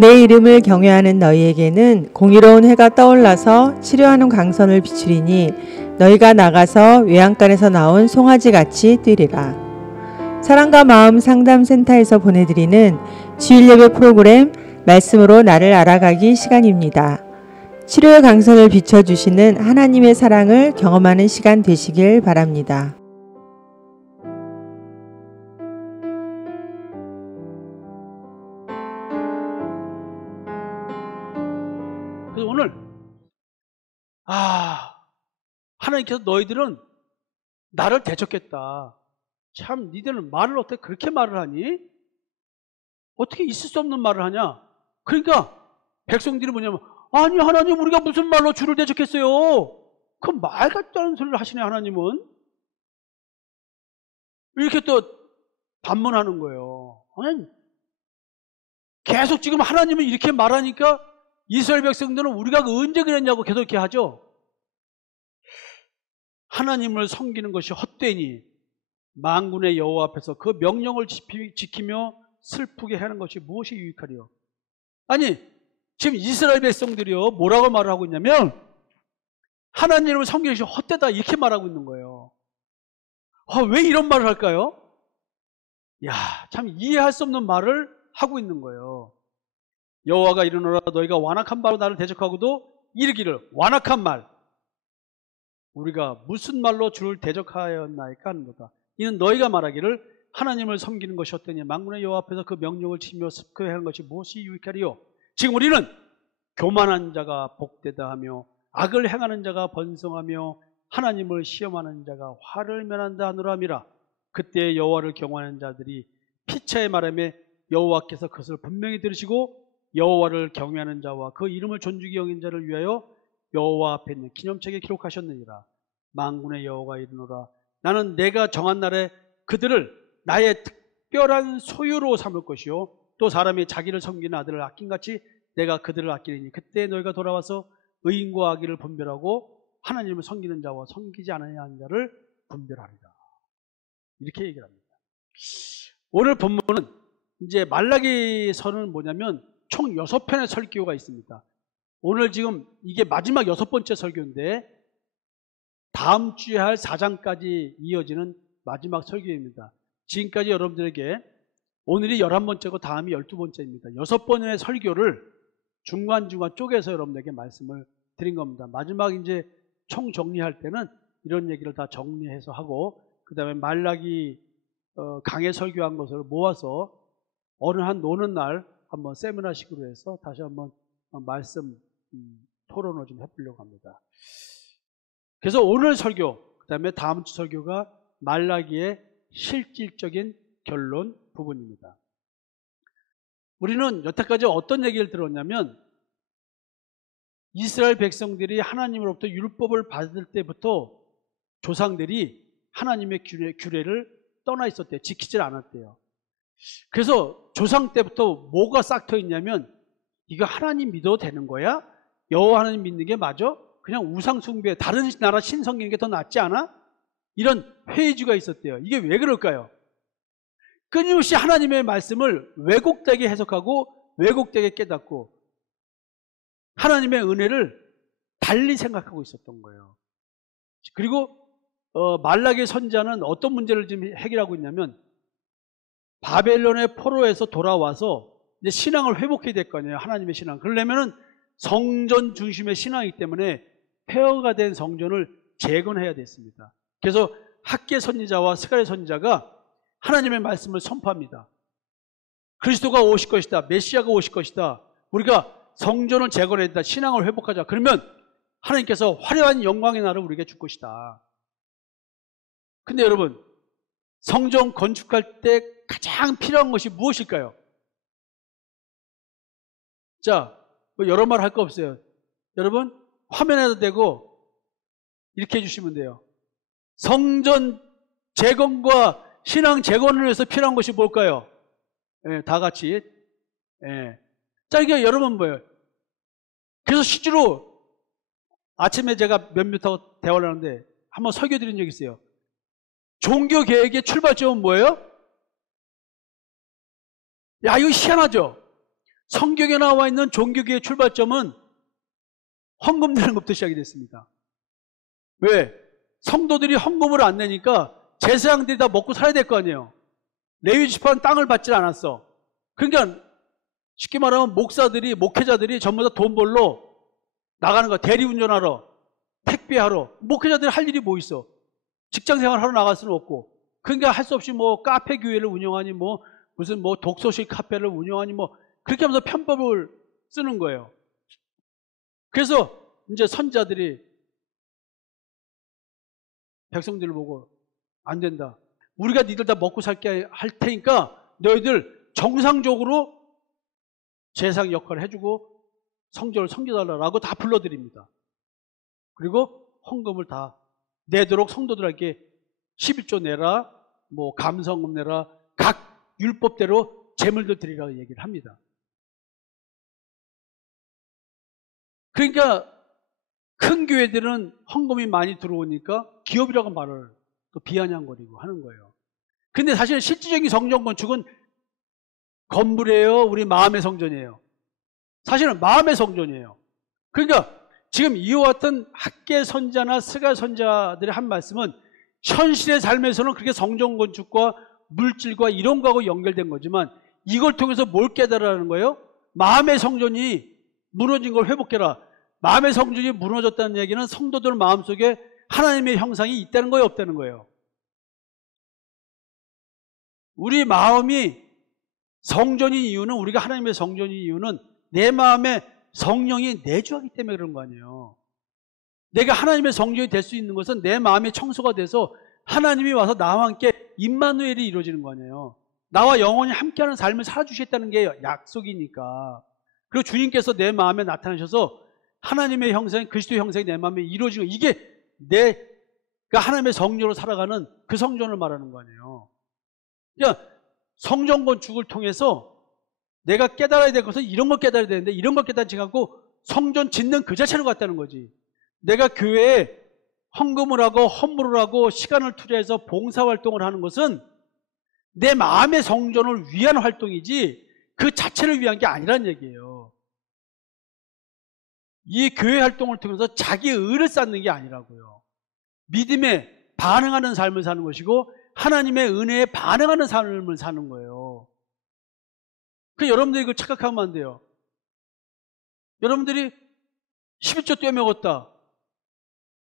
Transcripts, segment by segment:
내 이름을 경외하는 너희에게는 공의로운 해가 떠올라서 치료하는 광선을 비추리니 너희가 나가서 외양간에서 나온 송아지같이 뛰리라. 사랑과 마음 상담센터에서 보내드리는 주일예배 프로그램 말씀으로 나를 알아가기 시간입니다. 치료의 광선을 비춰주시는 하나님의 사랑을 경험하는 시간 되시길 바랍니다. 그래서 오늘 하나님께서 너희들은 나를 대적했다. 참 니들은 말을 어떻게 그렇게 말을 하니? 어떻게 있을 수 없는 말을 하냐? 그러니까 백성들이 뭐냐면 아니 하나님 우리가 무슨 말로 주를 대적했어요? 그 말 같다는 소리를 하시네. 하나님은 이렇게 또 반문하는 거예요. 아니, 계속 지금 하나님은 이렇게 말하니까 이스라엘 백성들은 우리가 언제 그랬냐고 계속 이렇게 하죠. 하나님을 섬기는 것이 헛되니 만군의 여호와 앞에서 그 명령을 지키며 슬프게 하는 것이 무엇이 유익하리요? 아니 지금 이스라엘 백성들이요 뭐라고 말을 하고 있냐면 하나님을 섬기는 것이 헛되다 이렇게 말하고 있는 거예요. 왜 이런 말을 할까요? 참 이해할 수 없는 말을 하고 있는 거예요. 여호와가 이르노라 너희가 완악한 바로 나를 대적하고도 이르기를 완악한 말 우리가 무슨 말로 주를 대적하였나이까 하는 거다. 이는 너희가 말하기를 하나님을 섬기는 것이 어떠니 만군의 여호와 앞에서 그 명령을 지키며 습하게 하는 것이 무엇이 유익하리요? 지금 우리는 교만한 자가 복되다 하며 악을 행하는 자가 번성하며 하나님을 시험하는 자가 화를 면한다 하노라 함이라. 그때 여호와를 경외하는 자들이 피차의 말함에 여호와께서 그것을 분명히 들으시고 여호와를 경외하는 자와 그 이름을 존중히 여긴 자를 위하여 여호와 앞에 있는 기념책에 기록하셨느니라. 만군의 여호와가 이르노라 나는 내가 정한 날에 그들을 나의 특별한 소유로 삼을 것이요 또 사람이 자기를 섬기는 아들을 아낀같이 내가 그들을 아끼리니 그때 너희가 돌아와서 의인과 악의를 분별하고 하나님을 섬기는 자와 섬기지 않으려는 자를 분별하리라. 이렇게 얘기를 합니다. 오늘 본문은 이제 말라기서는 뭐냐면 총 6편의 설교가 있습니다. 오늘 지금 이게 마지막 6번째 설교인데 다음 주에 할 4장까지 이어지는 마지막 설교입니다. 지금까지 여러분들에게 오늘이 11번째고 다음이 12번째입니다. 6번의 설교를 중간중간 쪼개서 여러분에게 말씀을 드린 겁니다. 마지막 이제 총 정리할 때는 이런 얘기를 다 정리해서 하고 그 다음에 말라기 강해 설교한 것을 모아서 어느 한 노는 날 한번 세미나식으로 해서 다시 한번 말씀 토론을 좀 해보려고 합니다. 그래서 오늘 설교, 그 다음에 다음 주 설교가 말라기의 실질적인 결론 부분입니다. 우리는 여태까지 어떤 얘기를 들었냐면 이스라엘 백성들이 하나님으로부터 율법을 받을 때부터 조상들이 하나님의 규례를 떠나 있었대요. 지키질 않았대요. 그래서 조상 때부터 뭐가 싹 트여 있냐면 이거 하나님 믿어도 되는 거야? 여호와 하나님 믿는 게 맞아? 그냥 우상 숭배 다른 나라 신 섬기는 게 더 낫지 않아? 이런 회의주가 있었대요. 이게 왜 그럴까요? 끊임없이 하나님의 말씀을 왜곡되게 해석하고 왜곡되게 깨닫고 하나님의 은혜를 달리 생각하고 있었던 거예요. 그리고 말라기 선지자는 어떤 문제를 지금 해결하고 있냐면 바벨론의 포로에서 돌아와서 이제 신앙을 회복해야 될 거 아니에요. 하나님의 신앙. 그러려면은 성전 중심의 신앙이기 때문에 폐허가 된 성전을 재건해야 됐습니다. 그래서 학개 선지자와 스가랴 선지자가 하나님의 말씀을 선포합니다. 그리스도가 오실 것이다. 메시아가 오실 것이다. 우리가 성전을 재건해야 된다. 신앙을 회복하자. 그러면 하나님께서 화려한 영광의 날을 우리에게 줄 것이다. 근데 여러분 성전 건축할 때 가장 필요한 것이 무엇일까요? 자, 뭐 여러 말 할 거 없어요. 여러분 화면에도 대고 이렇게 해주시면 돼요. 성전 재건과 신앙 재건을 위해서 필요한 것이 뭘까요? 다 같이. 자, 이게 여러분 뭐예요? 그래서 실제로 아침에 제가 몇몇하고 대화를 하는데 한번 설교 드린 적이 있어요. 종교개혁의 출발점은 뭐예요? 야, 이거 희한하죠? 성경에 나와 있는 종교개혁의 출발점은 헌금 내는 것부터 시작이 됐습니다. 왜? 성도들이 헌금을 안 내니까 제사장들이 다 먹고 살아야 될 거 아니에요. 레위 지파는 땅을 받질 않았어. 그러니까 쉽게 말하면 목사들이, 목회자들이 전부 다 돈 벌러 나가는 거야. 대리운전하러, 택배하러. 목회자들이 할 일이 뭐 있어? 직장생활 하러 나갈 수는 없고. 그러니까 할 수 없이 뭐 카페 교회를 운영하니 뭐 무슨 뭐 독서실 카페를 운영하니 뭐 그렇게 하면서 편법을 쓰는 거예요. 그래서 이제 선지자들이 백성들을 보고 안 된다. 우리가 니들 다 먹고 살게 할 테니까 너희들 정상적으로 제사장 역할을 해주고 성전을 섬겨달라고 다 불러드립니다. 그리고 헌금을 다 내도록 성도들에게 11조 내라, 뭐 감성금 내라, 각 율법대로 제물들 드리라고 얘기를 합니다. 그러니까 큰 교회들은 헌금이 많이 들어오니까 기업이라고 말을 또 비아냥거리고 하는 거예요. 근데 사실 실질적인 성전 건축은 건물이에요? 우리 마음의 성전이에요? 사실은 마음의 성전이에요. 그러니까 지금 이와 같은 학계 선자나 스가 선자들의 한 말씀은 현실의 삶에서는 그렇게 성전 건축과 물질과 이런 거하고 연결된 거지만 이걸 통해서 뭘 깨달으라는 거예요? 마음의 성전이 무너진 걸 회복해라. 마음의 성전이 무너졌다는 얘기는 성도들 마음속에 하나님의 형상이 있다는 거예요, 없다는 거예요? 우리 마음이 성전인 이유는, 우리가 하나님의 성전인 이유는 내 마음에 성령이 내주하기 때문에 그런 거 아니에요. 내가 하나님의 성전이 될 수 있는 것은 내 마음이 청소가 돼서 하나님이 와서 나와 함께 임마누엘이 이루어지는 거 아니에요. 나와 영원히 함께하는 삶을 살아주시겠다는 게 약속이니까. 그리고 주님께서 내 마음에 나타나셔서 하나님의 형상, 그리스도의 형상이 내 마음에 이루어지는 거, 이게 내가 하나님의 성전으로 살아가는 그 성전을 말하는 거 아니에요. 그러니까 성전 건축을 통해서 내가 깨달아야 될 것은 이런 걸 깨달아야 되는데 이런 걸 깨닫지 않고 성전 짓는 그 자체로 갔다는 거지. 내가 교회에 헌금을 하고 헌물을 하고 시간을 투자해서 봉사활동을 하는 것은 내 마음의 성전을 위한 활동이지 그 자체를 위한 게 아니란 얘기예요. 이 교회 활동을 통해서 자기 의를 쌓는 게 아니라고요. 믿음에 반응하는 삶을 사는 것이고 하나님의 은혜에 반응하는 삶을 사는 거예요. 그 여러분들이 이걸 착각하면 안 돼요. 여러분들이 11조 떼먹었다.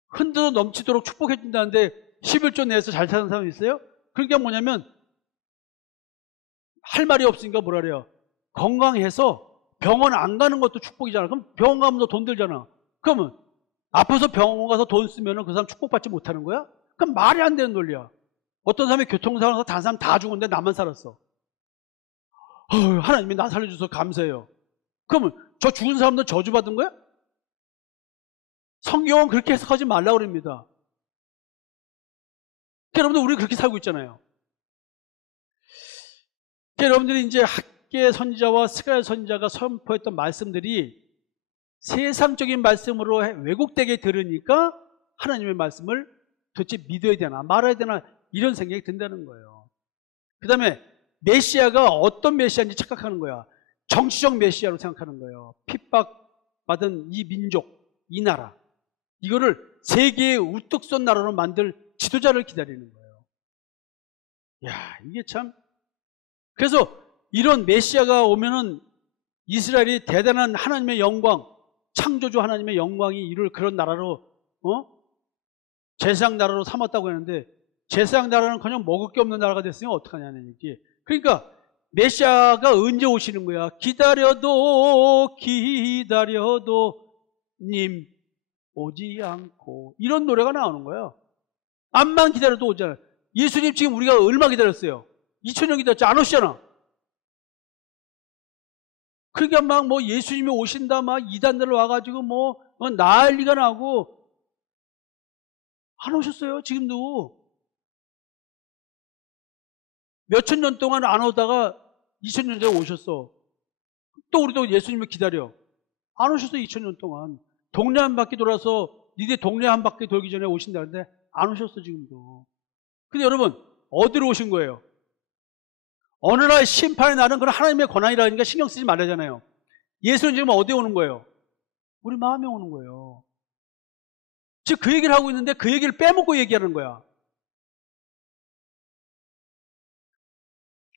흔들어 넘치도록 축복해 준다는데 11조 내에서 잘 사는 사람이 있어요? 그러니까 뭐냐면 할 말이 없으니까 뭐라 그래요? 건강해서 병원 안 가는 것도 축복이잖아. 그럼 병원 가면 너 돈 들잖아. 그러면 아파서 병원 가서 돈 쓰면 그 사람 축복받지 못하는 거야? 그럼 말이 안 되는 논리야. 어떤 사람이 교통사고나서 다른 사람 다 죽었는데 나만 살았어. 하나님이 나 살려줘서 감사해요. 그러면 저 죽은 사람도 저주받은 거야? 성경은 그렇게 해석하지 말라고 그럽니다. 여러분들 우리 그렇게 살고 있잖아요. 여러분들이 이제 학계 선지자와 스가랴 선지자가 선포했던 말씀들이 세상적인 말씀으로 왜곡되게 들으니까 하나님의 말씀을 도대체 믿어야 되나 말아야 되나 이런 생각이 든다는 거예요. 그 다음에 메시아가 어떤 메시아인지 착각하는 거야. 정치적 메시아로 생각하는 거예요. 핍박받은 이 민족, 이 나라, 이거를 세계의 우뚝 선 나라로 만들 지도자를 기다리는 거예요. 야, 이게 참. 그래서 이런 메시아가 오면은 이스라엘이 대단한 하나님의 영광, 창조주 하나님의 영광이 이룰 그런 나라로 제사장 나라로 삼았다고 했는데 제사장 나라는 그냥 먹을 게 없는 나라가 됐으면 어떡하냐는 얘기. 그러니까 메시아가 언제 오시는 거야? 기다려도 님 오지 않고, 이런 노래가 나오는 거야. 암만 기다려도 오잖아요. 예수님 지금 우리가 얼마 기다렸어요? 2000년 기다렸지. 안 오시잖아. 그러니까 막 뭐 예수님이 오신다 막 이단들 와가지고 뭐 난리가 나고 안 오셨어요. 지금도 몇천 년 동안 안 오다가 2000년 전에 오셨어. 또 우리도 예수님을 기다려. 안 오셨어. 2000년 동안. 동네 한 바퀴 돌아서 니네 동네 한 바퀴 돌기 전에 오신다는데 안 오셨어. 지금도. 근데 여러분 어디로 오신 거예요? 어느 날 심판의 날은 그건 하나님의 권한이라니까 신경 쓰지 말라잖아요. 예수는 지금 어디에 오는 거예요? 우리 마음에 오는 거예요. 즉 그 얘기를 하고 있는데 그 얘기를 빼먹고 얘기하는 거야.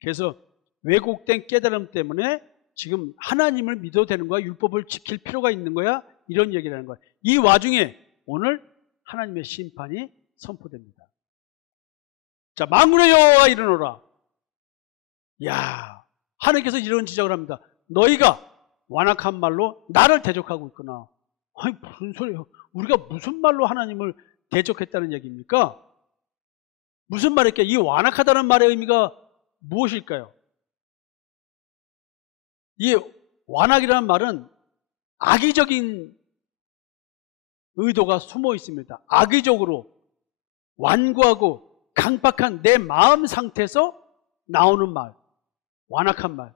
그래서 왜곡된 깨달음 때문에 지금 하나님을 믿어도 되는 거야? 율법을 지킬 필요가 있는 거야? 이런 얘기를 하는 거야. 이 와중에 오늘 하나님의 심판이 선포됩니다. 자, 만군의 여호와가 일어나라. 야, 하나님께서 이런 지적을 합니다. 너희가 완악한 말로 나를 대적하고 있구나. 아니, 무슨 소리예요? 우리가 무슨 말로 하나님을 대적했다는 얘기입니까? 무슨 말일까요? 이 완악하다는 말의 의미가 무엇일까요? 이 완악이라는 말은 악의적인 의도가 숨어 있습니다. 악의적으로 완고하고 강팍한 내 마음 상태에서 나오는 말, 완악한 말.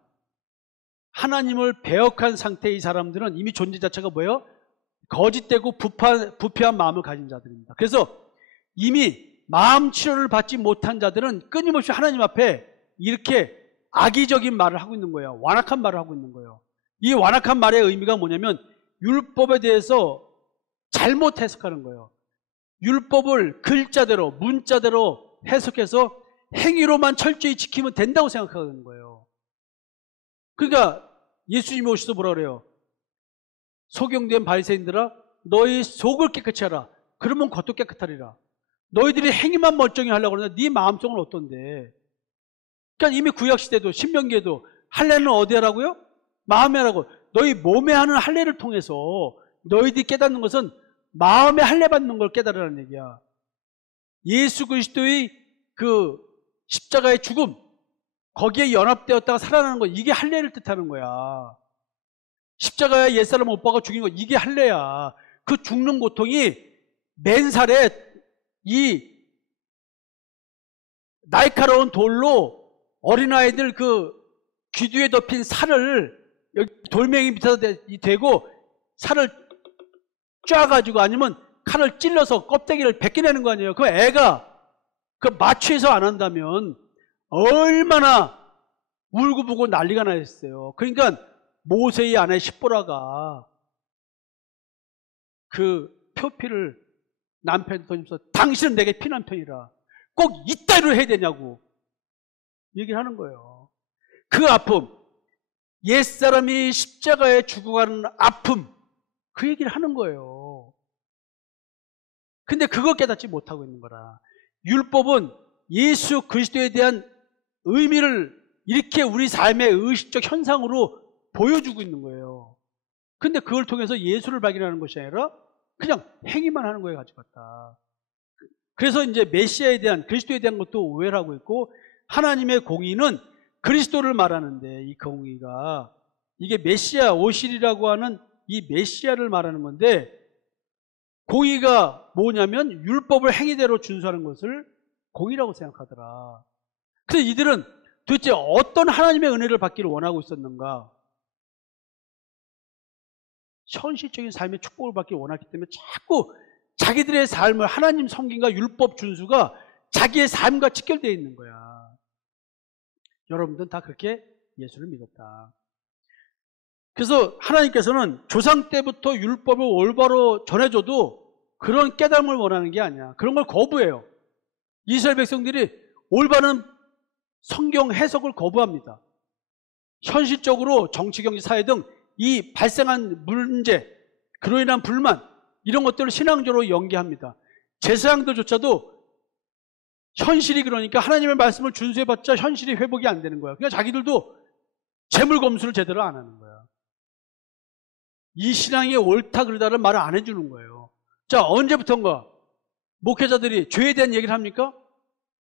하나님을 배역한 상태의 이 사람들은 이미 존재 자체가 뭐예요? 거짓되고 부패한 마음을 가진 자들입니다. 그래서 이미 마음 치료를 받지 못한 자들은 끊임없이 하나님 앞에 이렇게 악의적인 말을 하고 있는 거예요. 완악한 말을 하고 있는 거예요. 이 완악한 말의 의미가 뭐냐면 율법에 대해서 잘못 해석하는 거예요. 율법을 글자대로 문자대로 해석해서 행위로만 철저히 지키면 된다고 생각하는 거예요. 그러니까 예수님이 오셔서 뭐라 그래요? 소경된 바리새인들아 너희 속을 깨끗이 하라. 그러면 겉도 깨끗하리라. 너희들이 행위만 멀쩡히 하려고 그러는데 네 마음속은 어떤데? 그러니까 이미 구약시대도 신명기에도 할례는 어디 하라고요? 마음에 하라고. 너희 몸에 하는 할례를 통해서 너희들이 깨닫는 것은 마음에 할례 받는 걸 깨달으라는 얘기야. 예수 그리스도의 그 십자가의 죽음, 거기에 연합되었다가 살아나는 거, 이게 할례를 뜻하는 거야. 십자가에 옛사람 못 박아 죽인 거, 이게 할례야. 그 죽는 고통이 맨살에 이 날카로운 돌로 어린아이들 그 귀뒤에 덮인 살을 돌멩이 밑에다 대고 살을 쪄가지고 아니면 칼을 찔러서 껍데기를 벗겨내는 거 아니에요. 그 애가 그 마취해서 안 한다면 얼마나 울고불고 난리가 나였어요. 그러니까 모세의 아내 십보라가 그 표피를 남편한테 던지면서 당신은 내게 피난편이라 꼭 이따위로 해야 되냐고 얘기를 하는 거예요. 그 아픔, 옛사람이 십자가에 죽어가는 아픔, 그 얘기를 하는 거예요. 근데 그거 깨닫지 못하고 있는 거라. 율법은 예수 그리스도에 대한 의미를 이렇게 우리 삶의 의식적 현상으로 보여주고 있는 거예요. 근데 그걸 통해서 예수를 발견하는 것이 아니라 그냥 행위만 하는 거에 가지고 갔다. 그래서 이제 메시아에 대한, 그리스도에 대한 것도 오해를 하고 있고, 하나님의 공의는 그리스도를 말하는데, 이 공의가 이게 메시아 오실이라고 하는 이 메시아를 말하는 건데, 공의가 뭐냐면 율법을 행위대로 준수하는 것을 공의라고 생각하더라. 그래서 이들은 도대체 어떤 하나님의 은혜를 받기를 원하고 있었는가? 현실적인 삶의 축복을 받기 원했기 때문에 자꾸 자기들의 삶을 하나님 섬김과 율법 준수가 자기의 삶과 직결되어 있는 거야. 여러분들은 다 그렇게 예수를 믿었다. 그래서 하나님께서는 조상 때부터 율법을 올바로 전해줘도 그런 깨달음을 원하는 게 아니야. 그런 걸 거부해요. 이스라엘 백성들이 올바른 성경 해석을 거부합니다. 현실적으로 정치, 경제, 사회 등 이 발생한 문제, 그로 인한 불만, 이런 것들을 신앙적으로 연계합니다. 제사장들조차도 현실이 그러니까 하나님의 말씀을 준수해봤자 현실이 회복이 안 되는 거야. 그러니까 자기들도 재물 검수를 제대로 안 하는 거야. 이 신앙이 옳다 그르다를 말을 안 해주는 거예요. 자, 언제부턴가 목회자들이 죄에 대한 얘기를 합니까?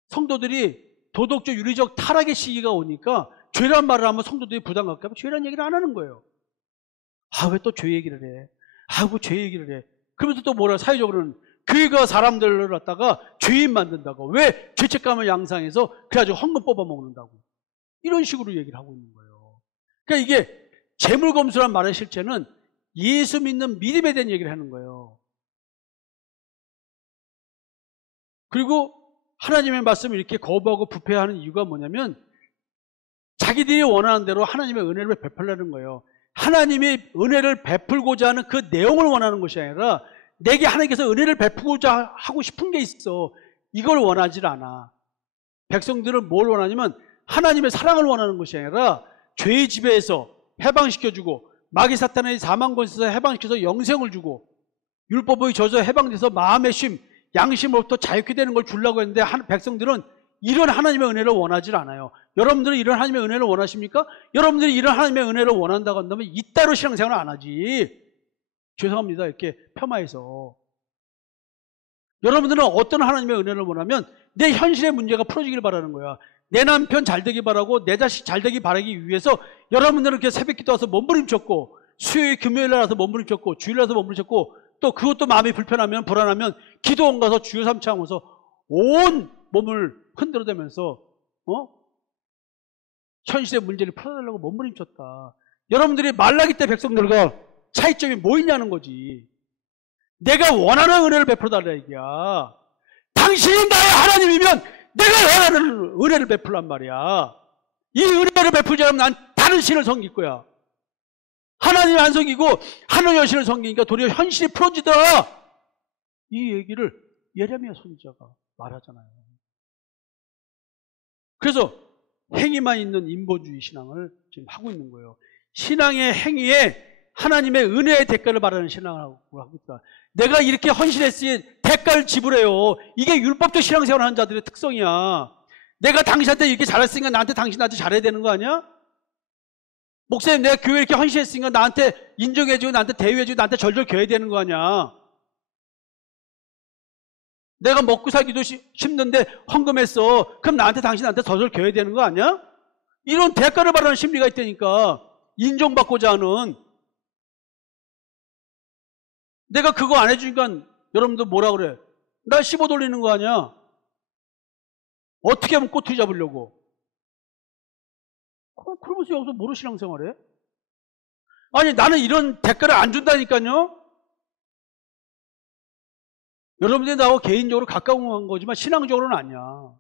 성도들이 도덕적, 윤리적 타락의 시기가 오니까 죄란 말을 하면 성도들이 부담 갖게 하면 죄란 얘기를 안 하는 거예요. 아, 왜 또 죄 얘기를 해? 아이고, 죄 얘기를 해. 그러면서 또 뭐라, 사회적으로는 교회가 사람들을 갖다가 죄인 만든다고. 왜 죄책감을 양상해서 그래가지고 헌금 뽑아 먹는다고. 이런 식으로 얘기를 하고 있는 거예요. 그러니까 이게 재물검수란 말의 실체는 예수 믿는 믿음에 대한 얘기를 하는 거예요. 그리고 하나님의 말씀을 이렇게 거부하고 부패하는 이유가 뭐냐면 자기들이 원하는 대로 하나님의 은혜를 베풀려는 거예요. 하나님이 은혜를 베풀고자 하는 그 내용을 원하는 것이 아니라 내게 하나님께서 은혜를 베풀고자 하고 싶은 게 있어. 이걸 원하지 않아. 백성들은 뭘 원하냐면 하나님의 사랑을 원하는 것이 아니라 죄의 지배에서 해방시켜주고 마귀 사탄의 사망 권세에서 해방시켜서 영생을 주고 율법의 저주에서 해방돼서 마음의 쉼, 양심으로부터 자유케 되는 걸 주려고 했는데 백성들은 이런 하나님의 은혜를 원하지 않아요. 여러분들은 이런 하나님의 은혜를 원하십니까? 여러분들이 이런 하나님의 은혜를 원한다고 한다면 이따로 신앙생활을 안 하지. 죄송합니다. 이렇게 폄하해서. 여러분들은 어떤 하나님의 은혜를 원하면 내 현실의 문제가 풀어지길 바라는 거야. 내 남편 잘 되기 바라고 내 자식 잘 되기 바라기 위해서 여러분들은 이렇게 새벽 기도 와서 몸부림쳤고 수요일 금요일 날 와서 몸부림쳤고 주일 날 와서 몸부림쳤고 또 그것도 마음이 불편하면 불안하면 기도원 가서 주여 삼창하면서 온 몸을 흔들어대면서 현실의 문제를 풀어달라고 몸부림쳤다. 여러분들이 말라기 때 백성들과 차이점이 뭐 있냐는 거지. 내가 원하는 은혜를 베풀어달라 얘기야. 당신이 나의 하나님이면 내가 원하는 은혜를 베풀란 말이야. 이 은혜를 베풀지 않으면 난 다른 신을 섬길 거야. 하나님을 안 섬기고 하늘 여신을 섬기니까 도리어 현실이 풀어지더라. 이 얘기를 예레미야 선지자가 말하잖아요. 그래서 행위만 있는 인본주의 신앙을 지금 하고 있는 거예요. 신앙의 행위에 하나님의 은혜의 대가를 바라는 신앙을 하고 있다. 내가 이렇게 헌신했으니 대가를 지불해요. 이게 율법적 신앙생활을 하는 자들의 특성이야. 내가 당신한테 이렇게 잘했으니까 당신한테 잘해야 되는 거 아니야? 목사님, 내가 교회 이렇게 헌신했으니까 나한테 인정해주고 나한테 대우해주고 나한테 절절 겨야 되는 거 아니야? 내가 먹고 살기도 힘든데 헌금했어. 그럼 당신한테 절절 겨야 되는 거 아니야? 이런 대가를 바라는 심리가 있다니까. 인정받고자 하는. 내가 그거 안 해주니까 여러분들 뭐라 그래? 날 씹어 돌리는 거 아니야? 어떻게 하면 꼬투리 잡으려고? 그러면서 여기서 뭐로 신앙생활해? 아니, 나는 이런 대가를 안 준다니까요? 여러분들이 나하고 개인적으로 가까운 거지만 신앙적으로는 아니야.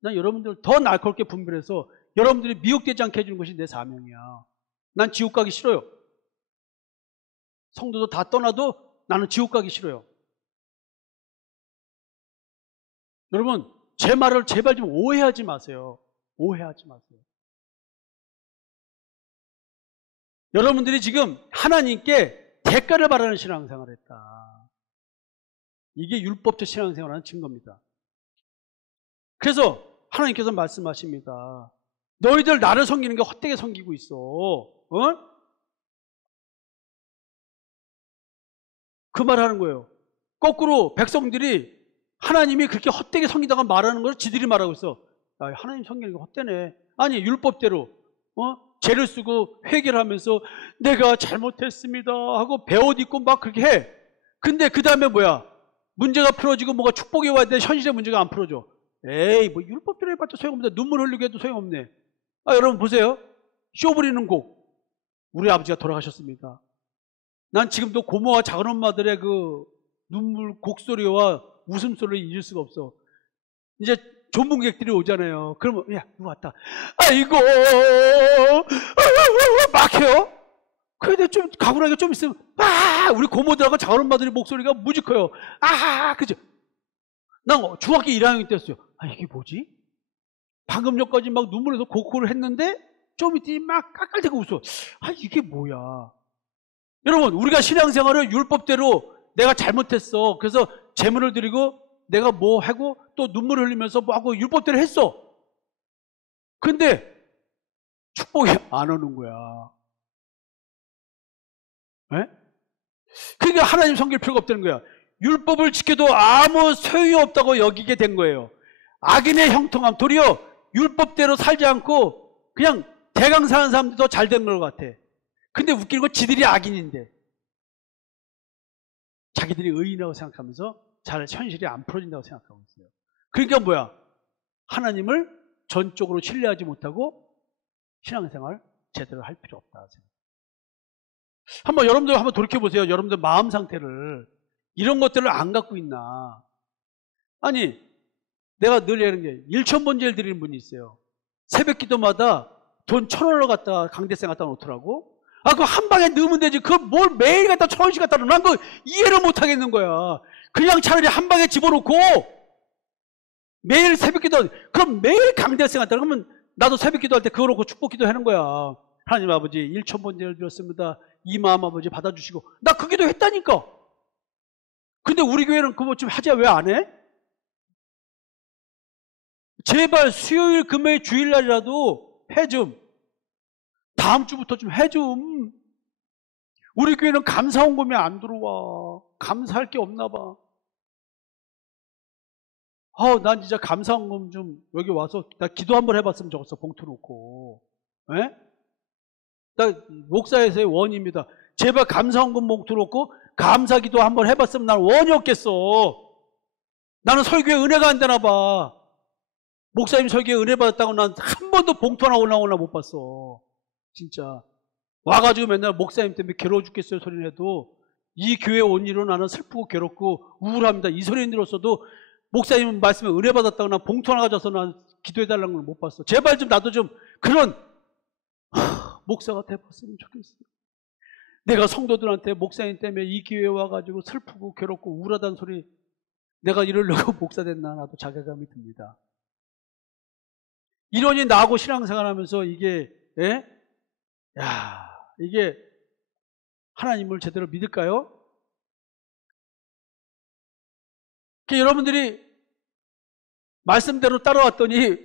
난 여러분들 더 날카롭게 분별해서 여러분들이 미혹되지 않게 해주는 것이 내 사명이야. 난 지옥 가기 싫어요. 성도도 다 떠나도 나는 지옥 가기 싫어요. 여러분, 제 말을 제발 좀 오해하지 마세요. 오해하지 마세요. 여러분들이 지금 하나님께 대가를 바라는 신앙생활을 했다. 이게 율법적 신앙생활하는 증거입니다. 그래서 하나님께서 말씀하십니다. 너희들 나를 섬기는 게 헛되게 섬기고 있어. 그 말하는 거예요. 거꾸로 백성들이 하나님이 그렇게 헛되게 섬기다가 말하는 걸 지들이 말하고 있어. 야, 하나님 섬기는 게 헛되네. 아니, 율법대로 죄를 쓰고 회개를 하면서 내가 잘못했습니다 하고 배옷 입고 막 그렇게 해. 근데 그 다음에 뭐야? 문제가 풀어지고 뭐가 축복이 와야 돼. 현실의 문제가 안 풀어져. 에이, 뭐 율법대로 해봤자 소용없는데 눈물 흘리게 해도 소용없네. 여러분 보세요. 쇼 부리는 곡. 우리 아버지가 돌아가셨습니다. 난 지금도 고모와 작은 엄마들의 그 눈물 곡소리와 웃음소리를 잊을 수가 없어. 이제 전문객들이 오잖아요. 그러면 야, 누구 왔다. 아이고 막 해요. 그런데 좀 가분하게 좀 있으면 우리 고모들하고 작은 엄마들의 목소리가 무지 커요. 그죠? 난 중학교 1학년 때였어요. 이게 뭐지? 방금 전까지 막 눈물에서 고코를 했는데 좀 이따 막 깔깔대고 웃어. 이게 뭐야? 여러분, 우리가 신앙생활을 율법대로 내가 잘못했어. 그래서 제물을 드리고 내가 뭐 하고 또 눈물을 흘리면서 뭐 하고 율법대로 했어. 근데 축복이 안 오는 거야. 네? 그러니까 하나님 섬길 필요가 없다는 거야. 율법을 지켜도 아무 소용이 없다고 여기게 된 거예요. 악인의 형통함. 도리어 율법대로 살지 않고 그냥 대강 사는 사람들이 더 잘 된 것 같아. 근데 웃기는 건 지들이 악인인데 자기들이 의인이라고 생각하면서 잘 현실이 안 풀어진다고 생각하고 있어요. 그러니까 뭐야? 하나님을 전적으로 신뢰하지 못하고 신앙생활 제대로 할 필요 없다. 여러분들 한번 돌이켜보세요. 여러분들 마음 상태를. 이런 것들을 안 갖고 있나? 아니, 내가 늘 이런 게 1,000번제를 드리는 분이 있어요. 새벽 기도마다 돈 1,000원을 갖다 강대생 갖다 놓더라고. 아, 그거 한 방에 넣으면 되지. 그걸 뭘 매일 갖다 1,000원씩 갖다 넣어. 난 그거 이해를 못 하겠는 거야. 그냥 차라리 한 방에 집어넣고 매일 새벽기도, 그럼 매일 강대학생 한다. 그러면 나도 새벽기도 할 때 그거 놓고 축복기도 하는 거야. 하나님 아버지 1,000번째를 드렸습니다. 이 마음 아버지 받아주시고. 나 그 기도 했다니까. 근데 우리 교회는 그거 좀 하자. 왜 안 해? 제발 수요일, 금요일, 주일날이라도 해 좀. 다음 주부터 좀 해 좀. 우리 교회는 감사원금이 안 들어와. 감사할 게 없나 봐. 난 진짜 감사원금 좀 여기 와서 나 기도 한번 해봤으면 좋겠어. 봉투 놓고. 에? 나 목사에서의 원입니다. 제발 감사원금 봉투 놓고 감사기도 한번 해봤으면 난 원이 없겠어. 나는 설교에 은혜가 안 되나 봐. 목사님 설교에 은혜 받았다고 난 한 번도 봉투 하나 올라오나 못 봤어. 진짜. 와가지고 맨날 목사님 때문에 괴로워 죽겠어요 소리를 해도 이 교회 온 일로 나는 슬프고 괴롭고 우울합니다. 이 소리를 들었어도 목사님 말씀에 은혜 받았다고 난 봉투 하나 가져서 난 기도해달라는 걸 못 봤어. 제발 좀 나도 좀 그런 목사가 돼봤으면 좋겠어. 내가 성도들한테 목사님 때문에 이 교회에 와가지고 슬프고 괴롭고 우울하다는 소리 내가 이러려고 목사 됐나 나도 자괴감이 듭니다. 이러니 나하고 신앙생활하면서 이게 이게 하나님을 제대로 믿을까요? 여러분들이 말씀대로 따라왔더니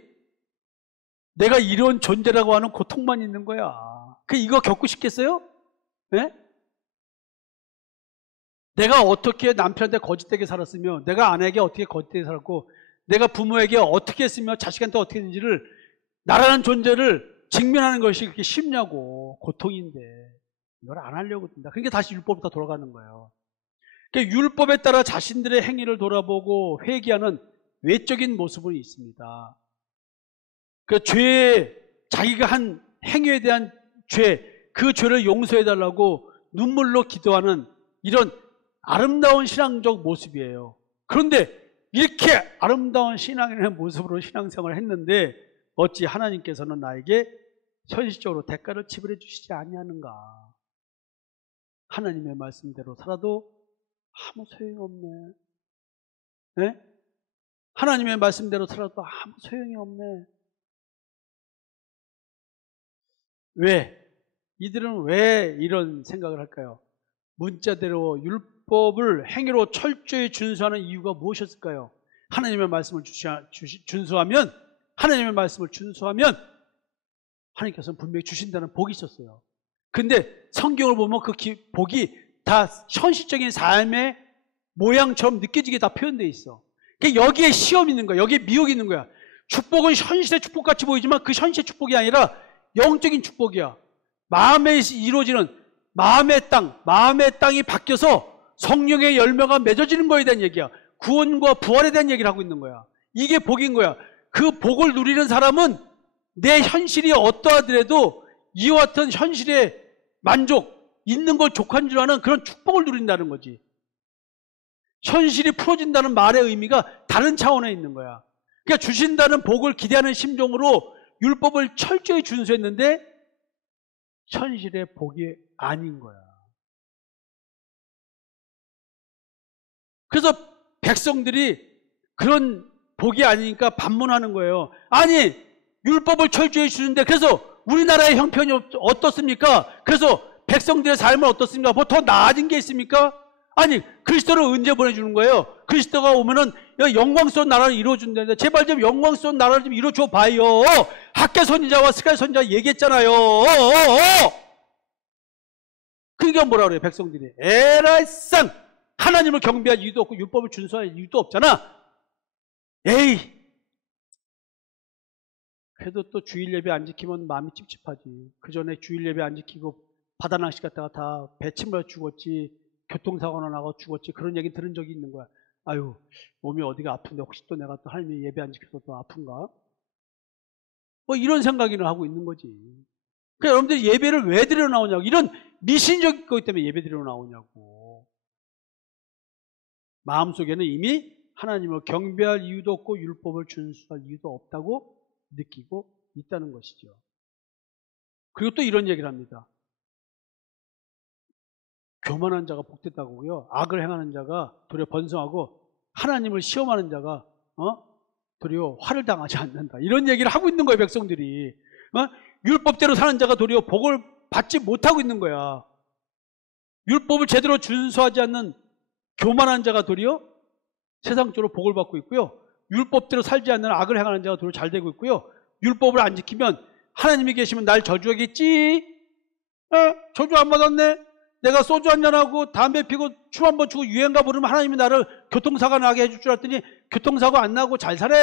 내가 이런 존재라고 하는 고통만 있는 거야. 이거 겪고 싶겠어요? 네? 내가 어떻게 남편한테 거짓되게 살았으며 내가 아내에게 어떻게 거짓되게 살았고 내가 부모에게 어떻게 했으며 자식한테 어떻게 했는지를 나라는 존재를 직면하는 것이 그렇게 쉽냐고. 고통인데 이걸 안 하려고 든다. 그러니까 다시 율법부터 돌아가는 거예요. 그러니까 율법에 따라 자신들의 행위를 돌아보고 회개하는 외적인 모습은 있습니다. 그 죄에 자기가 한 행위에 대한 그 죄를 용서해달라고 눈물로 기도하는 이런 아름다운 신앙적 모습이에요. 그런데 이렇게 아름다운 신앙의 모습으로 신앙생활을 했는데 어찌 하나님께서는 나에게 현실적으로 대가를 지불해 주시지 아니하는가. 하나님의 말씀대로 살아도 아무 소용이 없네. 네? 하나님의 말씀대로 살아도 아무 소용이 없네. 왜? 이들은 왜 이런 생각을 할까요? 문자대로 율법을 행위로 철저히 준수하는 이유가 무엇이었을까요? 하나님의 말씀을 준수하면 하나님의 말씀을 준수하면 하나님께서는 분명히 주신다는 복이 있었어요. 근데 성경을 보면 그 복이 다 현실적인 삶의 모양처럼 느껴지게 다 표현되어 있어. 그러니까 여기에 시험이 있는 거야. 여기에 미혹이 있는 거야. 축복은 현실의 축복같이 보이지만 그 현실의 축복이 아니라 영적인 축복이야. 마음에 이루어지는 마음의 땅이 바뀌어서 성령의 열매가 맺어지는 거에 대한 얘기야. 구원과 부활에 대한 얘기를 하고 있는 거야. 이게 복인 거야. 그 복을 누리는 사람은 내 현실이 어떠하더라도 이와 같은 현실의 만족, 있는 걸 족한 줄 아는 그런 축복을 누린다는 거지. 현실이 풀어진다는 말의 의미가 다른 차원에 있는 거야. 그러니까 주신다는 복을 기대하는 심정으로 율법을 철저히 준수했는데 현실의 복이 아닌 거야. 그래서 백성들이 그런 복이 아니니까 반문하는 거예요. 아니, 율법을 철저히 주는데 그래서 우리나라의 형편이 어떻습니까? 그래서 백성들의 삶은 어떻습니까? 뭐 더 나아진 게 있습니까? 아니, 그리스도를 언제 보내주는 거예요? 그리스도가 오면은 영광스러운 나라를 이루어준다는데 제발 좀 영광스러운 나라를 좀 이루어줘 봐요. 학개 선지자와 스가랴 선지자 얘기했잖아요. 그러니까 뭐라 그래요? 백성들이 에라이 쌍 하나님을 경배할 이유도 없고 율법을 준수할 이유도 없잖아. 에이, 그래도 또 주일 예배 안 지키면 마음이 찝찝하지. 그 전에 주일 예배 안 지키고 바다 낚시 갔다가 다 배 침몰해 죽었지, 교통사고나 나고 죽었지, 그런 얘기 들은 적이 있는 거야. 아유, 몸이 어디가 아픈데 혹시 또 내가 또 하나님의 예배 안 지켜서 또 아픈가? 뭐 이런 생각이나 하고 있는 거지. 그러니까 여러분들이 예배를 왜 드리러 나오냐고. 이런 미신적 거기 때문에 예배 드리러 나오냐고. 마음속에는 이미 하나님을 경배할 이유도 없고 율법을 준수할 이유도 없다고 느끼고 있다는 것이죠. 그리고 또 이런 얘기를 합니다. 교만한 자가 복됐다고요. 악을 행하는 자가 도리어 번성하고 하나님을 시험하는 자가 도리어 화를 당하지 않는다. 이런 얘기를 하고 있는 거예요, 백성들이. 율법대로 사는 자가 도리어 복을 받지 못하고 있는 거야. 율법을 제대로 준수하지 않는 교만한 자가 도리어 세상적으로 복을 받고 있고요. 율법대로 살지 않는 악을 행하는 자가 도리어 잘 되고 있고요. 율법을 안 지키면 하나님이 계시면 날 저주하겠지? 저주 안 받았네? 내가 소주 한잔하고 담배 피고 춤 한번 추고 유행가 부르면 하나님이 나를 교통사고 나게 해줄 줄 알았더니 교통사고 안 나고 잘 살아.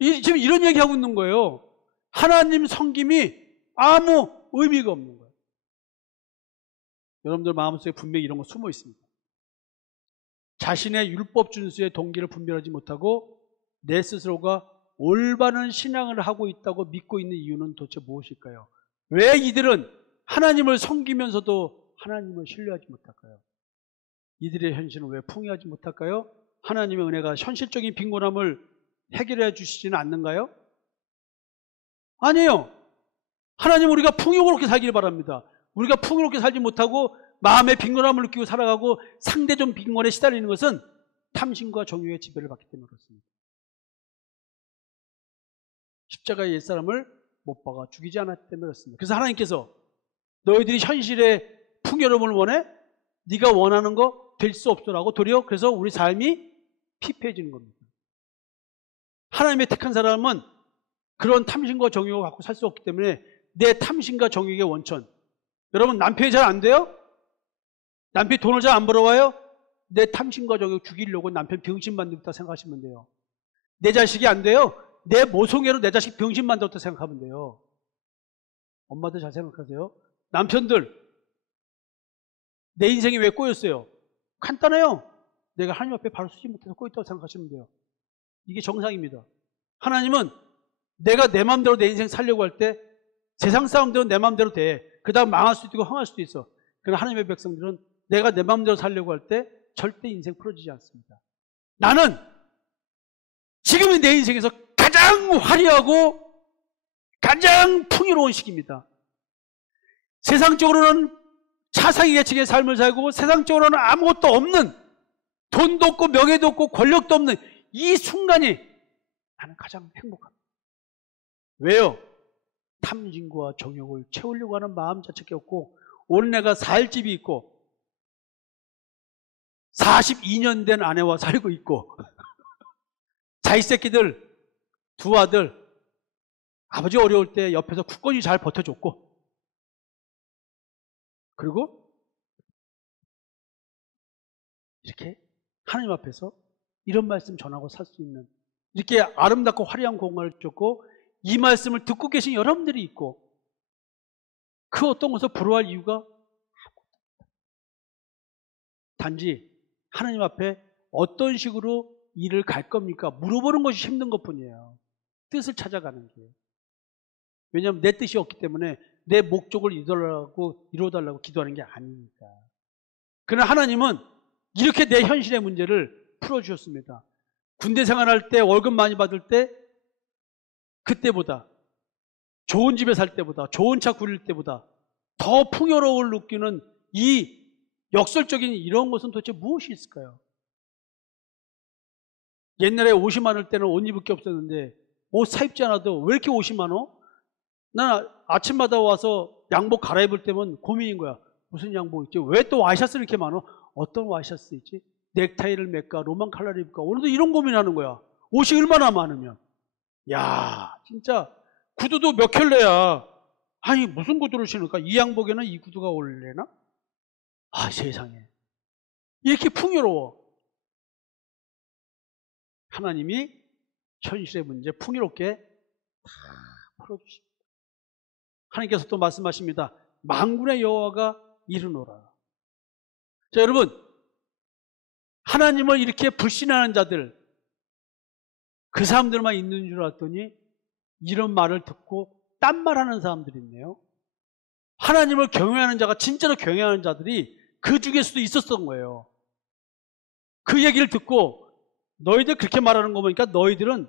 지금 이런 얘기하고 있는 거예요. 하나님 섬김이 아무 의미가 없는 거예요. 여러분들 마음속에 분명히 이런 거 숨어 있습니다. 자신의 율법 준수의 동기를 분별하지 못하고 내 스스로가 올바른 신앙을 하고 있다고 믿고 있는 이유는 도대체 무엇일까요? 왜 이들은 하나님을 섬기면서도 하나님을 신뢰하지 못할까요? 이들의 현실은 왜 풍요하지 못할까요? 하나님의 은혜가 현실적인 빈곤함을 해결해 주시지는 않는가요? 아니에요. 하나님 우리가 풍요롭게 살기를 바랍니다. 우리가 풍요롭게 살지 못하고 마음의 빈곤함을 느끼고 살아가고 상대적 빈곤에 시달리는 것은 탐심과 정욕의 지배를 받기 때문에 그렇습니다. 십자가의 옛사람을 못 박아 죽이지 않았기 때문에 그렇습니다. 그래서 하나님께서 너희들이 현실의 풍요로움을 원해? 네가 원하는 거 될 수 없더라고 도리어 그래서 우리 삶이 피폐해지는 겁니다. 하나님의 택한 사람은 그런 탐심과 정욕을 갖고 살 수 없기 때문에 내 탐심과 정욕의 원천. 여러분 남편이 잘 안 돼요? 남편이 돈을 잘 안 벌어와요? 내 탐심과 정욕 죽이려고 남편 병신 만들었다 생각하시면 돼요. 내 자식이 안 돼요? 내 모성애로 내 자식 병신 만들었다 생각하면 돼요. 엄마들 잘 생각하세요. 남편들 내 인생이 왜 꼬였어요? 간단해요. 내가 하나님 앞에 바로 서지 못해서 꼬였다고 생각하시면 돼요. 이게 정상입니다. 하나님은 내가 내 마음대로 내 인생 살려고 할 때 세상 사람들은 내 마음대로 돼. 그 다음 망할 수도 있고 흥할 수도 있어. 그러나 하나님의 백성들은 내가 내 마음대로 살려고 할 때 절대 인생 풀어지지 않습니다. 나는 지금의 내 인생에서 가장 화려하고 가장 풍요로운 시기입니다. 세상적으로는 차상위 계층의 삶을 살고 세상적으로는 아무것도 없는 돈도 없고 명예도 없고 권력도 없는 이 순간이 나는 가장 행복합니다. 왜요? 탐진과 정욕을 채우려고 하는 마음 자체가 없고 오늘 내가 살 집이 있고 42년 된 아내와 살고 있고 자기 새끼들 두 아들 아버지 어려울 때 옆에서 굳건히 잘 버텨줬고 그리고 이렇게 하나님 앞에서 이런 말씀 전하고 살 수 있는 이렇게 아름답고 화려한 공간을 줬고 이 말씀을 듣고 계신 여러분들이 있고 그 어떤 것을 부러워할 이유가 단지 하나님 앞에 어떤 식으로 일을 갈 겁니까? 물어보는 것이 힘든 것뿐이에요. 뜻을 찾아가는 게. 왜냐하면 내 뜻이 없기 때문에 내 목적을 이루어달라고 기도하는 게 아니니까. 그러나 하나님은 이렇게 내 현실의 문제를 풀어주셨습니다. 군대 생활할 때 월급 많이 받을 때 그때보다 좋은 집에 살 때보다 좋은 차 구릴 때보다 더 풍요로움을 느끼는 이 역설적인 이런 것은 도대체 무엇이 있을까요? 옛날에 옷이 많을 때는 옷 입을 게 없었는데 옷 사 입지 않아도 왜 이렇게 옷이 많어? 난 아침마다 와서 양복 갈아입을 때면 고민인 거야. 무슨 양복 있지? 왜 또 와이셔츠를 이렇게 많어? 어떤 와이셔츠 있지? 넥타이를 맬까? 로만 칼라를 입을까? 오늘도 이런 고민하는 거야. 옷이 얼마나 많으면. 야, 진짜 구두도 몇 켤레야. 아니 무슨 구두를 신을까? 이 양복에는 이 구두가 어울리나? 아 세상에. 이렇게 풍요로워. 하나님이 현실의 문제 풍요롭게 다 풀어주십니다. 하나님께서 또 말씀하십니다. 만군의 여호와가 이르노라. 자 여러분 하나님을 이렇게 불신하는 자들 그 사람들만 있는 줄 알았더니 이런 말을 듣고 딴 말하는 사람들이 있네요. 하나님을 경외하는 자가 진짜로 경외하는 자들이 그 중에서도 있었던 거예요. 그 얘기를 듣고 너희들 그렇게 말하는 거 보니까 너희들은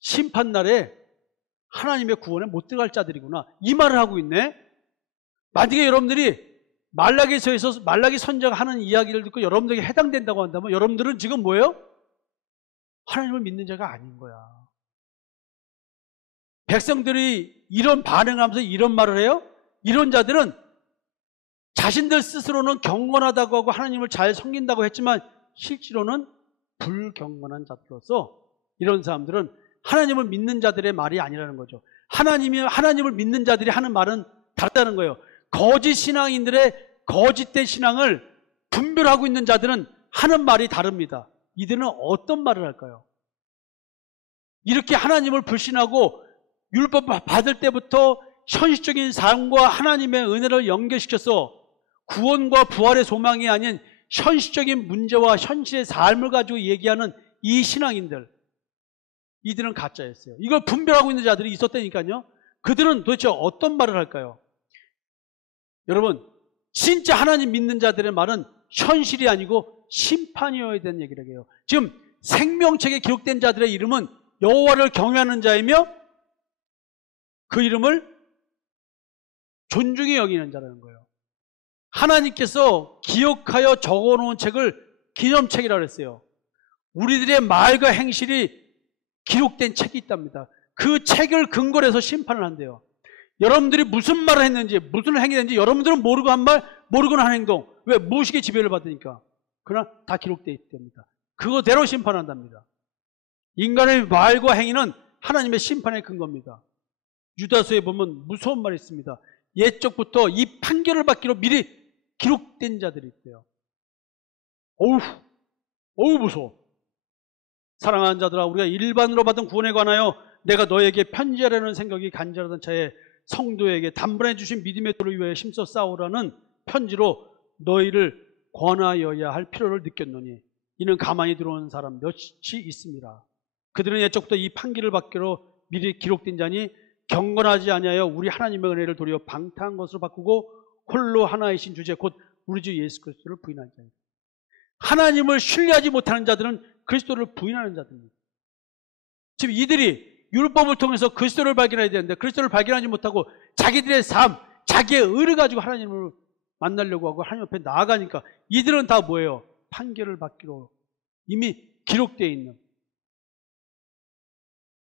심판날에 하나님의 구원에 못 들어갈 자들이구나. 이 말을 하고 있네. 만약에 여러분들이 말라기서에서 말라기 선자가 하는 이야기를 듣고 여러분들에게 해당된다고 한다면 여러분들은 지금 뭐예요? 하나님을 믿는 자가 아닌 거야. 백성들이 이런 반응하면서 이런 말을 해요? 이런 자들은 자신들 스스로는 경건하다고 하고 하나님을 잘 섬긴다고 했지만 실제로는 불경건한 자들로서 이런 사람들은 하나님을 믿는 자들의 말이 아니라는 거죠. 하나님을 믿는 자들이 하는 말은 다르다는 거예요. 거짓 신앙인들의 거짓된 신앙을 분별하고 있는 자들은 하는 말이 다릅니다. 이들은 어떤 말을 할까요? 이렇게 하나님을 불신하고 율법 받을 때부터 현실적인 삶과 하나님의 은혜를 연결시켜서 구원과 부활의 소망이 아닌 현실적인 문제와 현실의 삶을 가지고 얘기하는 이 신앙인들, 이들은 가짜였어요. 이걸 분별하고 있는 자들이 있었다니까요. 그들은 도대체 어떤 말을 할까요? 여러분, 진짜 하나님 믿는 자들의 말은 현실이 아니고 심판이어야 되는 얘기를 해요. 지금 생명책에 기록된 자들의 이름은 여호와를 경외하는 자이며 그 이름을 존중히 여기는 자라는 거예요. 하나님께서 기억하여 적어놓은 책을 기념책이라고 했어요. 우리들의 말과 행실이 기록된 책이 있답니다. 그 책을 근거로 해서 심판을 한대요. 여러분들이 무슨 말을 했는지, 무슨 행위를 했는지 여러분들은 모르고 한 말, 모르고는 한 행동. 왜? 무의식의 지배를 받으니까. 그러나 다 기록되어 있답니다. 그거대로 심판한답니다. 인간의 말과 행위는 하나님의 심판의 근거입니다. 유다서에 보면 무서운 말이 있습니다. 옛적부터 이 판결을 받기로 미리 기록된 자들이 있대요. 어우 무서워. 사랑하는 자들아, 우리가 일반으로 받은 구원에 관하여 내가 너에게 편지하려는 생각이 간절하던 차에 성도에게 단번에 주신 믿음의 도를 위하여 힘써 싸우라는 편지로 너희를 권하여야 할 필요를 느꼈노니 이는 가만히 들어오는 사람 몇이 있습니다. 그들은 옛적부터 이 판기를 받기로 미리 기록된 자니 경건하지 아니하여 우리 하나님의 은혜를 도리어 방탕한 것으로 바꾸고 홀로 하나이신 주제 곧 우리 주 예수 그리스도를 부인한 자입니다. 하나님을 신뢰하지 못하는 자들은 그리스도를 부인하는 자들입니다. 지금 이들이 율법을 통해서 그리스도를 발견해야 되는데 그리스도를 발견하지 못하고 자기들의 삶, 자기의 의를 가지고 하나님을 만나려고 하고 하나님 앞에 나아가니까 이들은 다 뭐예요? 판결을 받기로 이미 기록되어 있는,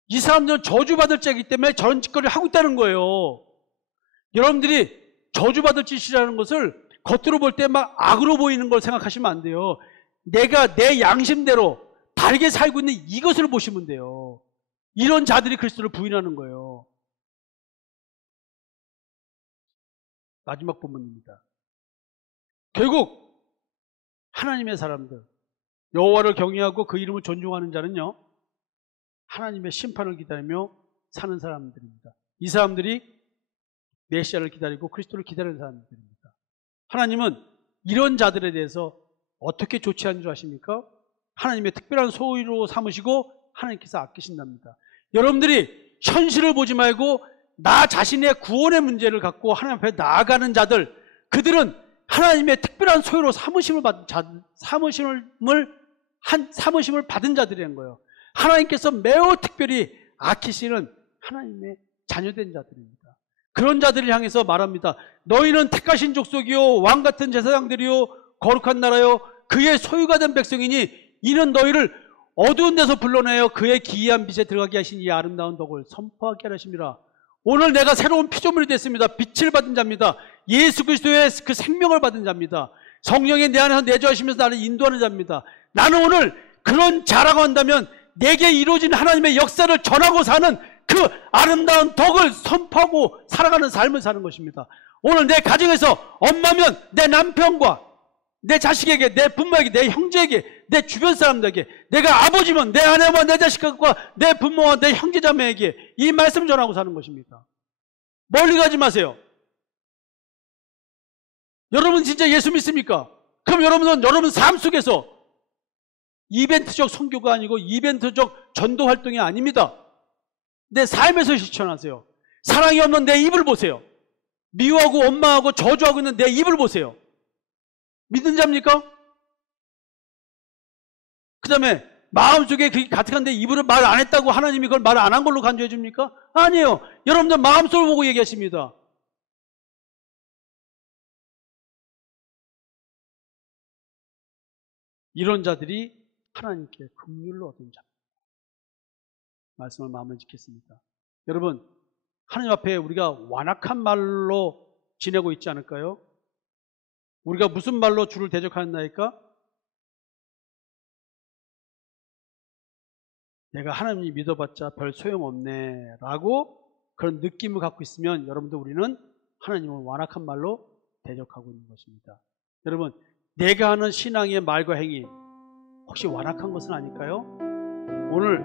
이 사람들은 저주받을 자이기 때문에 저런 짓거리를 하고 있다는 거예요. 여러분들이 저주받을 짓이라는 것을 겉으로 볼 때 막 악으로 보이는 걸 생각하시면 안 돼요. 내가 내 양심대로 바르게 살고 있는 이것을 보시면 돼요. 이런 자들이 그리스도를 부인하는 거예요. 마지막 본문입니다. 결국 하나님의 사람들, 여호와를 경외하고 그 이름을 존중하는 자는요, 하나님의 심판을 기다리며 사는 사람들입니다. 이 사람들이 메시아를 기다리고 그리스도를 기다리는 사람들입니다. 하나님은 이런 자들에 대해서 어떻게 조치하는 줄 아십니까? 하나님의 특별한 소유로 삼으시고 하나님께서 아끼신답니다. 여러분들이 현실을 보지 말고 나 자신의 구원의 문제를 갖고 하나님 앞에 나아가는 자들, 그들은 하나님의 특별한 소유로 사무심을 받은 자들이라는 거예요. 하나님께서 매우 특별히 아끼시는 하나님의 자녀된 자들입니다. 그런 자들을 향해서 말합니다. 너희는 택하신 족속이요 왕같은 제사장들이요 거룩한 나라요 그의 소유가 된 백성이니 이는 너희를 어두운 데서 불러내어 그의 기이한 빛에 들어가게 하신 이 아름다운 덕을 선포하게 하심이라. 오늘 내가 새로운 피조물이 됐습니다. 빛을 받은 자입니다. 예수 그리스도의 그 생명을 받은 자입니다. 성령이 내 안에서 내주하시면서 나를 인도하는 자입니다. 나는 오늘 그런 자라고 한다면 내게 이루어진 하나님의 역사를 전하고 사는 그 아름다운 덕을 선포하고 살아가는 삶을 사는 것입니다. 오늘 내 가정에서 엄마면 내 남편과 내 자식에게, 내 부모에게, 내 형제에게, 내 주변 사람들에게, 내가 아버지면 내 아내와 내 자식과 내 부모와 내 형제자매에게 이 말씀을 전하고 사는 것입니다. 멀리 가지 마세요. 여러분 진짜 예수 믿습니까? 그럼 여러분은 여러분 삶 속에서 이벤트적 선교가 아니고 이벤트적 전도 활동이 아닙니다. 내 삶에서 실천하세요. 사랑이 없는 내 입을 보세요. 미워하고 원망하고 저주하고 있는 내 입을 보세요. 믿는 자입니까? 그 다음에 마음속에 그게 가득한데 입으로 말 안 했다고 하나님이 그걸 말 안 한 걸로 간주해 줍니까? 아니에요. 여러분들 마음속을 보고 얘기하십니다. 이런 자들이 하나님께 긍휼로 얻은 자. 말씀을 마음을 짓겠습니다. 여러분, 하나님 앞에 우리가 완악한 말로 지내고 있지 않을까요? 우리가 무슨 말로 주를 대적하였나이까? 내가 하나님 믿어봤자 별 소용없네 라고 그런 느낌을 갖고 있으면 여러분들 우리는 하나님을 완악한 말로 대적하고 있는 것입니다. 여러분, 내가 하는 신앙의 말과 행위 혹시 완악한 것은 아닐까요? 오늘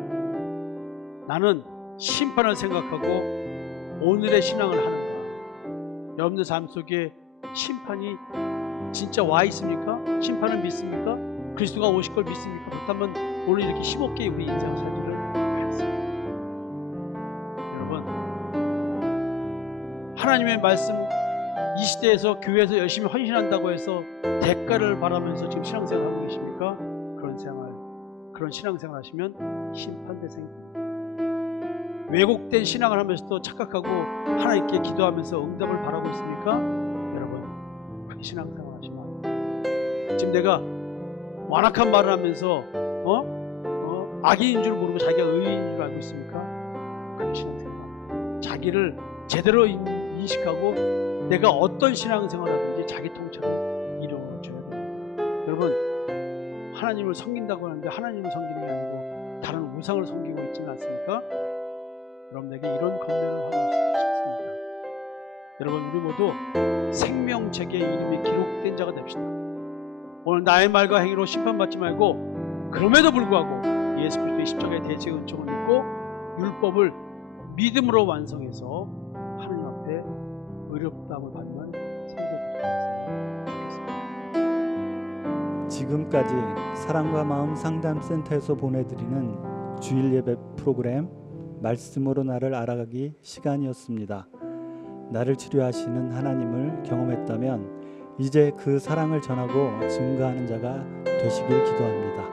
나는 심판을 생각하고 오늘의 신앙을 하는가? 여러분들 삶 속에 심판이 진짜 와 있습니까? 심판을 믿습니까? 그리스도가 오실 걸 믿습니까? 그렇다면 오늘 이렇게 힘없게 우리 인생 살기를 바랍니다. 여러분, 하나님의 말씀 이 시대에서 교회에서 열심히 헌신한다고 해서 대가를 바라면서 지금 신앙생활 하고 계십니까? 그런 신앙생활 하시면 심판 대상입니다. 왜곡된 신앙을 하면서도 착각하고 하나님께 기도하면서 응답을 바라고 있습니까? 여러분, 그렇게 신앙생활 하시면 안 돼요. 지금 내가 완악한 말을 하면서 악인인 줄 모르고 자기가 의인인 줄 알고 있습니까? 그런 신앙생활. 자기를 제대로 인식하고 내가 어떤 신앙생활을 하든지 자기 통찰을 이루어줘야 됩니다. 여러분, 하나님을 섬긴다고 하는데 하나님을 섬기는 게 아니고 다른 우상을 섬기고 있지는 않습니까? 여러분에게 이런 권면을 하고 싶습니다. 여러분, 우리 모두 생명책에 이름이 기록된 자가 됩시다. 오늘 나의 말과 행위로 심판받지 말고 그럼에도 불구하고 예수 그리스도의 십자가의 대체의 은총을 믿고 율법을 믿음으로 완성해서 하나님 앞에 의롭다함을 받는 성도들. 지금까지 사랑과 마음 상담센터에서 보내드리는 주일 예배 프로그램 말씀으로 나를 알아가기 시간이었습니다. 나를 치료하시는 하나님을 경험했다면 이제 그 사랑을 전하고 증거하는 자가 되시길 기도합니다.